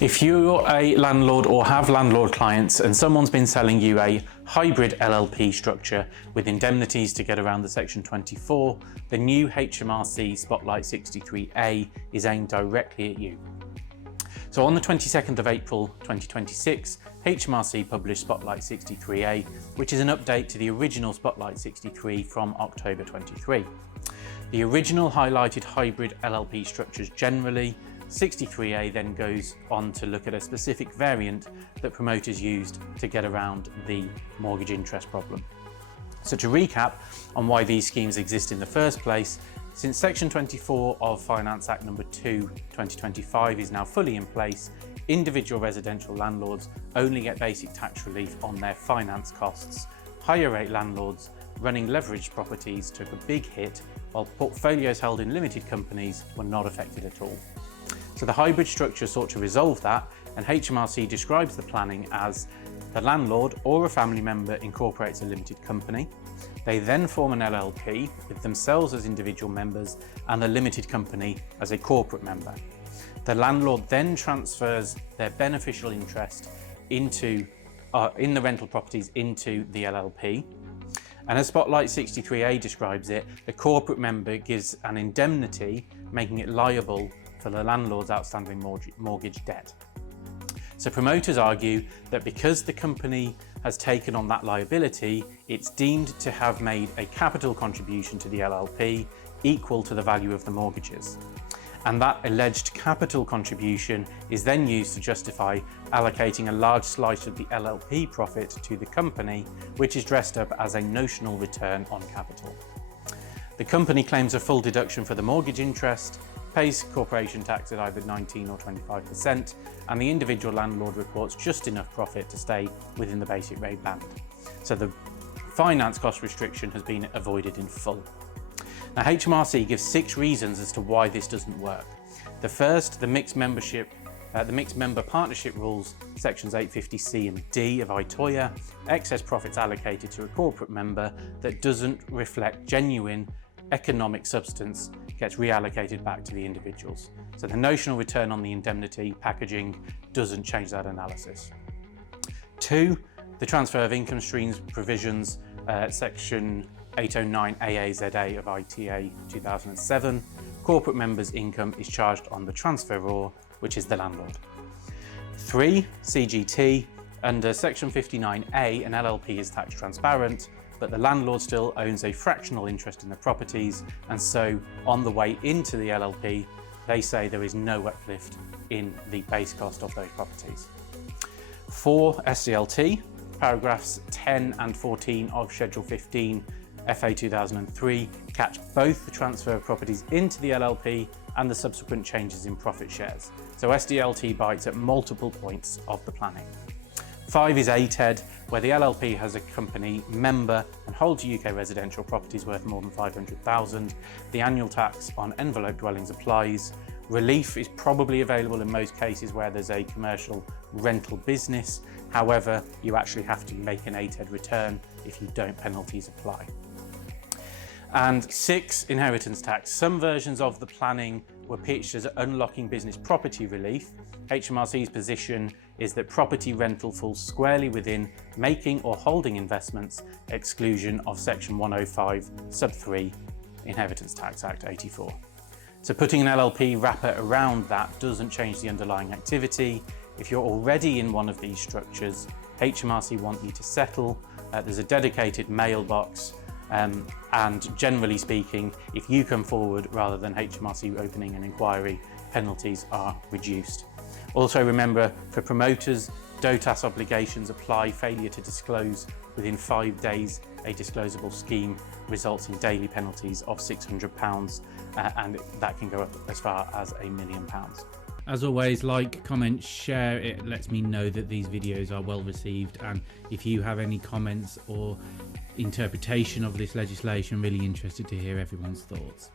If you're a landlord or have landlord clients and someone's been selling you a hybrid LLP structure with indemnities to get around the Section 24, the new HMRC Spotlight 63A is aimed directly at you. So on the 22nd of April 2026, HMRC published Spotlight 63A, which is an update to the original Spotlight 63 from October 23. The original highlighted hybrid LLP structures generally. 63A then goes on to look at a specific variant that promoters used to get around the mortgage interest problem. So to recap on why these schemes exist in the first place, since Section 24 of Finance Act No. 2, 2025 is now fully in place, individual residential landlords only get basic tax relief on their finance costs. Higher rate landlords running leveraged properties took a big hit, while portfolios held in limited companies were not affected at all. So the hybrid structure sought to resolve that, and HMRC describes the planning as the landlord or a family member incorporates a limited company. They then form an LLP with themselves as individual members and the limited company as a corporate member. The landlord then transfers their beneficial interest in the rental properties into the LLP. And as Spotlight 63A describes it, the corporate member gives an indemnity, making it liable for the landlord's outstanding mortgage debt. So promoters argue that because the company has taken on that liability, it's deemed to have made a capital contribution to the LLP equal to the value of the mortgages. And that alleged capital contribution is then used to justify allocating a large slice of the LLP profit to the company, which is dressed up as a notional return on capital. The company claims a full deduction for the mortgage interest, pays corporation tax at either 19 or 25%, and the individual landlord reports just enough profit to stay within the basic rate band. So the finance cost restriction has been avoided in full. Now HMRC gives 6 reasons as to why this doesn't work. The first, the mixed member partnership rules, sections 850C and D of ITOIA, excess profits allocated to a corporate member that doesn't reflect genuine economic substance gets reallocated back to the individuals. So the notional return on the indemnity packaging doesn't change that analysis. 2, the transfer of income streams provisions, section 809 AAZA of ITA 2007. Corporate members' income is charged on the transferor, which is the landlord. 3, CGT, under section 59A, an LLP is tax transparent, but the landlord still owns a fractional interest in the properties, and so on the way into the LLP, they say there is no uplift in the base cost of those properties. 4, SDLT, paragraphs 10 and 14 of Schedule 15 FA 2003 catch both the transfer of properties into the LLP and the subsequent changes in profit shares. So SDLT bites at multiple points of the planning. 5 is ATED, where the LLP has a company member and holds UK residential properties worth more than 500,000. The annual tax on envelope dwellings applies. Relief is probably available in most cases where there's a commercial rental business. However, you actually have to make an ATED return. If you don't, penalties apply. And 6, inheritance tax. Some versions of the planning were pitched as unlocking business property relief. HMRC's position is that property rental falls squarely within making or holding investments, exclusion of section 105 sub 3 Inheritance Tax Act 84. So putting an LLP wrapper around that doesn't change the underlying activity. If you're already in one of these structures, HMRC want you to settle. There's a dedicated mailbox. And generally speaking, if you come forward rather than HMRC opening an inquiry, penalties are reduced. Also remember, for promoters, DOTAS obligations apply. Failure to disclose within 5 days a disclosable scheme results in daily penalties of £600, and that can go up as far as £1 million. As always, like, comment, share. It lets me know that these videos are well received, and if you have any comments or interpretation of this legislation, really interested to hear everyone's thoughts.